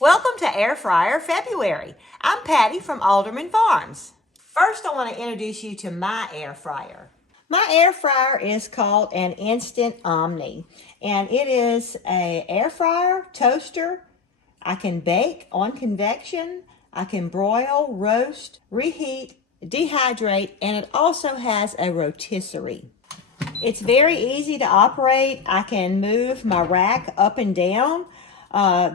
Welcome to Air Fryer February. I'm Patty from Alderman Farms. First, I want to introduce you to my air fryer. My air fryer is called an Instant Omni, and it is an air fryer, toaster. I can bake on convection, I can broil, roast, reheat, dehydrate, and it also has a rotisserie. It's very easy to operate. I can move my rack up and down.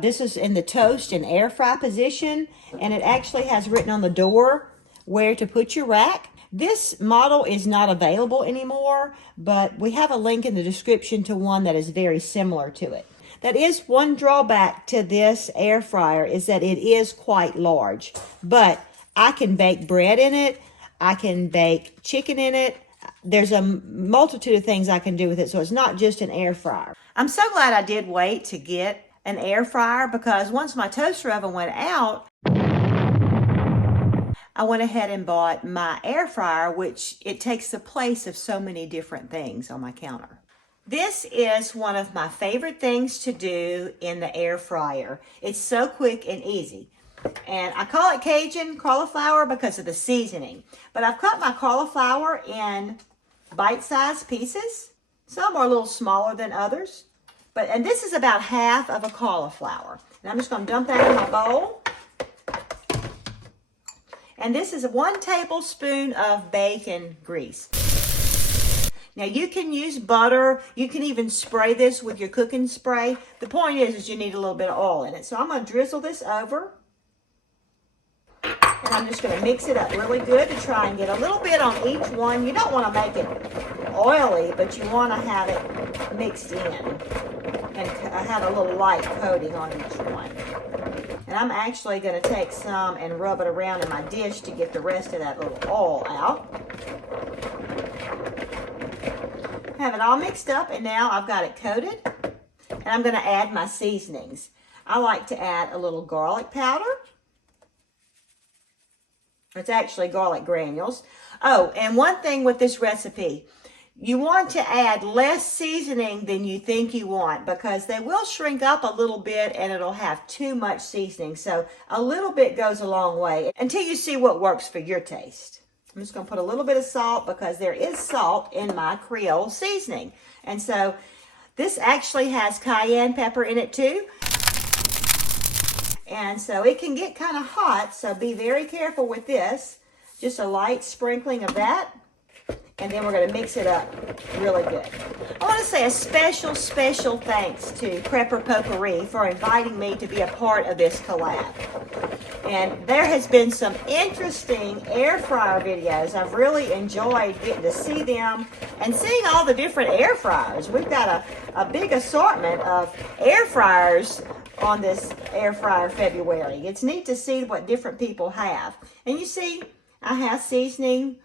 This is in the toast and air fry position, and it actually has written on the door where to put your rack. This model is not available anymore, but we have a link in the description to one that is very similar to it. That is one drawback to this air fryer, is that it is quite large, but I can bake bread in it. I can bake chicken in it. There's a multitude of things I can do with it, so it's not just an air fryer. I'm so glad I did wait to get an air fryer, because once my toaster oven went out, I went ahead and bought my air fryer, which it takes the place of so many different things on my counter. This is one of my favorite things to do in the air fryer. It's so quick and easy. And I call it Cajun Cauliflower because of the seasoning. But I've cut my cauliflower in bite-sized pieces. Some are a little smaller than others. And this is about half of a cauliflower. And I'm just going to dump that in my bowl. And this is 1 tablespoon of bacon grease. Now you can use butter. You can even spray this with your cooking spray. The point is you need a little bit of oil in it. So I'm going to drizzle this over. And I'm just going to mix it up really good to try and get a little bit on each one. You don't want to make it oily, but you want to have it mixed in and have a little light coating on each one. And I'm actually going to take some and rub it around in my dish to get the rest of that little oil out. Have it all mixed up, and now I've got it coated. And I'm going to add my seasonings. I like to add a little garlic powder. It's actually garlic granules. Oh, and one thing with this recipe, you want to add less seasoning than you think you want, because they will shrink up a little bit and it'll have too much seasoning. So a little bit goes a long way until you see what works for your taste. I'm just going to put a little bit of salt because there is salt in my Creole seasoning. And so this actually has cayenne pepper in it too. And so it can get kind of hot, so be very careful with this. Just a light sprinkling of that. And then we're going to mix it up really good. I want to say a special thanks to Prepper Potpourri for inviting me to be a part of this collab. And there has been some interesting air fryer videos. I've really enjoyed getting to see them and seeing all the different air fryers. We've got a big assortment of air fryers on this Air Fryer February. It's neat to see what different people have. And you see, I have seasoning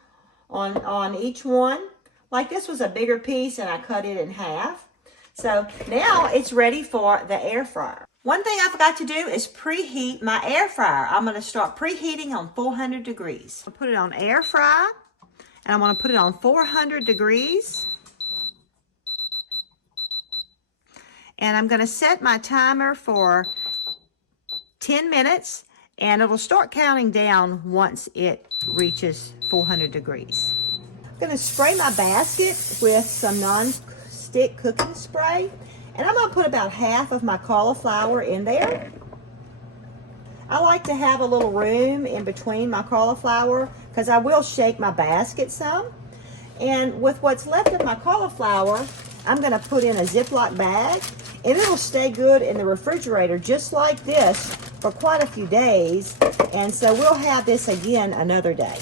on each one. Like this was a bigger piece and I cut it in half. So now it's ready for the air fryer. One thing I forgot to do is preheat my air fryer. I'm going to start preheating on 400 degrees. I'll put it on air fry, and I'm going to put it on 400 degrees. And I'm going to set my timer for 10 minutes, and it'll start counting down once it reaches 400 degrees. I'm going to spray my basket with some non-stick cooking spray, and I'm going to put about half of my cauliflower in there. I like to have a little room in between my cauliflower because I will shake my basket some. And with what's left of my cauliflower, I'm going to put in a Ziploc bag, and it'll stay good in the refrigerator just like this for quite a few days. And so we'll have this again another day.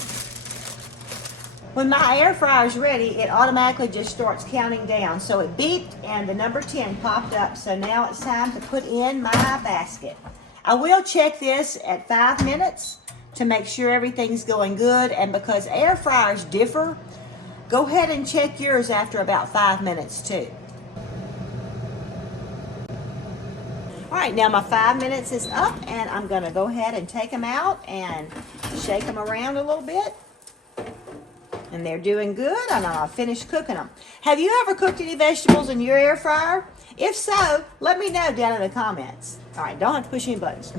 When my air fryer is ready, it automatically just starts counting down. So it beeped and the number 10 popped up. So now it's time to put in my basket. I will check this at 5 minutes to make sure everything's going good. And because air fryers differ, go ahead and check yours after about 5 minutes too. All right, now my 5 minutes is up, and I'm going to go ahead and take them out and shake them around a little bit. And they're doing good, and I'll finish cooking them. Have you ever cooked any vegetables in your air fryer? If so, let me know down in the comments. All right, don't have to push any buttons.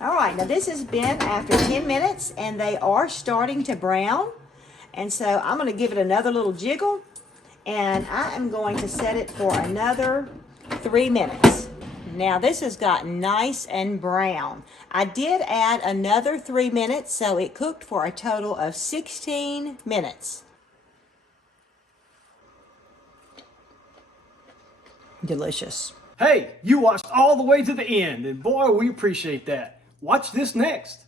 All right, now this has been after 10 minutes and they are starting to brown. And so I'm going to give it another little jiggle and I am going to set it for another 3 minutes. Now this has gotten nice and brown. I did add another 3 minutes, so it cooked for a total of 16 minutes. Delicious. Hey, you watched all the way to the end, and boy, we appreciate that. Watch this next.